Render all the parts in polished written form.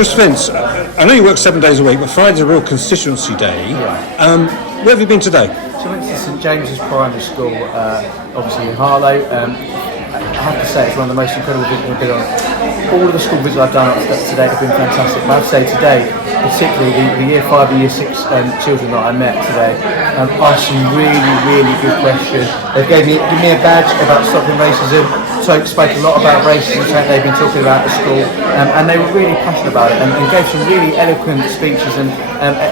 Chris Vince, I know you work 7 days a week, but Friday's a real constituency day. Where have you been today? So I went to St James's Primary School, obviously in Harlow. I have to say it's one of the most incredible visits I've been on. All of the school visits I've done today have been fantastic. But I have to say today, particularly the Year 5 and Year 6 children that I met today, asked some really good questions. They gave me a badge about stopping racism, spoke a lot about racism, something they've been talking about at school, and they were really passionate about it and gave some really eloquent speeches and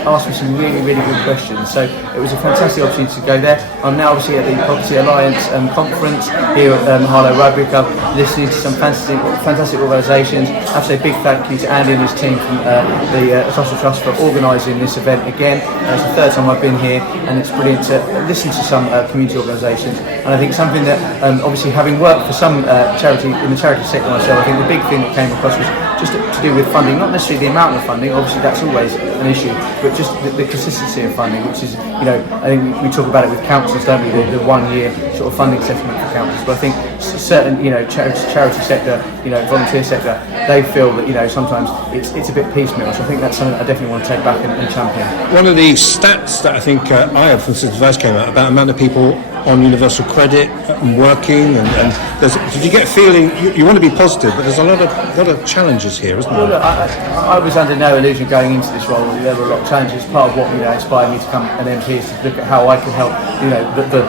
asked me some really good questions. So it was a fantastic opportunity to go there. I'm now obviously at the Property Alliance conference here at Harlow Rugby Club, listening to some fantastic organisations. I have to say a big thank you to Andy and his team from the Social Trust for organising this event again. It's the third time I've been here, and it's brilliant to listen to some community organisations. And I think something that, obviously having worked for some charity in the charity sector myself, I think the big thing that came across was just to do with funding, not necessarily the amount of funding, obviously that's always an issue, but just the consistency of funding, which is, I think we talk about it with councils, don't we, the 1 year sort of funding settlement for councils, but I think certain, charity sector, volunteer sector, they feel that, sometimes it's a bit piecemeal, so I think that's something that I definitely want to take back and champion. One of the stats that I think I have from Citizen Advice came out about the amount of people on universal credit and working, and did you get a feeling you want to be positive, but there's a lot of challenges here, isn't there? Well, look, I was under no illusion going into this role that there were a lot of challenges. Part of what inspired me to become an MP is to look at how I can help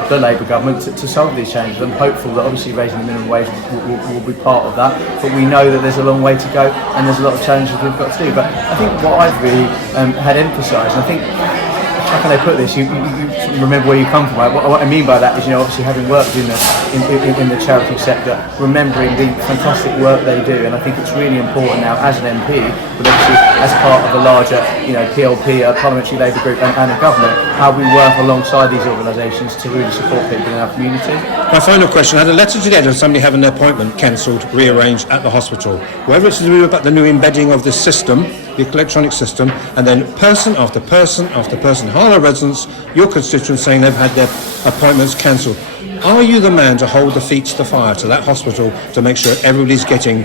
the Labour government to solve these challenges. I'm hopeful that obviously raising the minimum wage will be part of that, but we know that there's a long way to go and there's a lot of challenges we've got to do. But I think what I've really had emphasised, and I think, how can I put this? You remember where you come from. What I mean by that is, obviously having worked in the charity sector, remembering the fantastic work they do, and I think it's really important now as an MP, but obviously as part of a larger, PLP, a parliamentary Labour group, and a government, how we work alongside these organisations to really support people in our community. My final question: I had a letter today of somebody having their appointment cancelled, rearranged at the hospital. Whether it's to do about the new embedding of the system, the electronic system, and then person after person after person, Harlow residents, your constituents, saying they've had their appointments cancelled. Are you the man to hold the feet to the fire to that hospital to make sure everybody's getting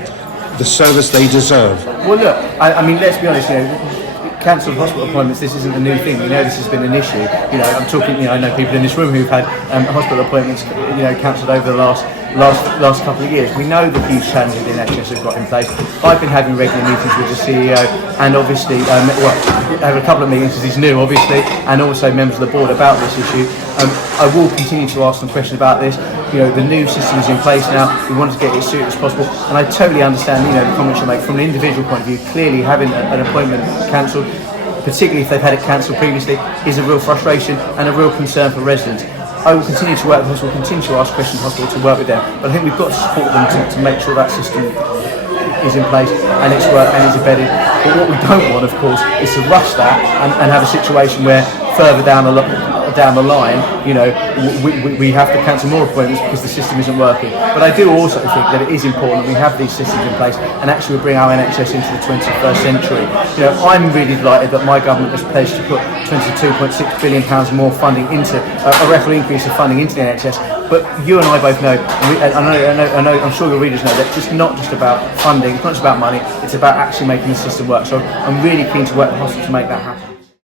the service they deserve? Well, look, I mean, let's be honest, cancelled hospital appointments, this isn't a new thing. We know this has been an issue. I'm talking, I know people in this room who've had hospital appointments, cancelled over the last couple of years. We know the huge challenges the NHS have got in place. I've been having regular meetings with the CEO, and obviously, I have a couple of meetings because he's new, obviously, and also members of the board about this issue. I will continue to ask them questions about this. The new system is in place now. We want to get it as soon as possible, and I totally understand, the comments you make from an individual point of view. Clearly, having an appointment cancelled, particularly if they've had it cancelled previously, is a real frustration and a real concern for residents. I will continue to work with the hospital, continue to ask questions to the hospital, to work with them, but I think we've got to support them to make sure that system is in place and it's worked and it's embedded. But what we don't want, of course, is to rush that and have a situation where further down the line, we have to cancel more appointments because the system isn't working. But I do also think that it is important that we have these systems in place and actually bring our NHS into the 21st century. I'm really delighted that my government has pledged to put £22.6 billion more funding into a record increase of funding into the NHS. But you and I both know, and I'm sure your readers know, that it's not just about funding, it's not just about money, it's about actually making the system work. So I'm really keen to work with the hospital to make that happen.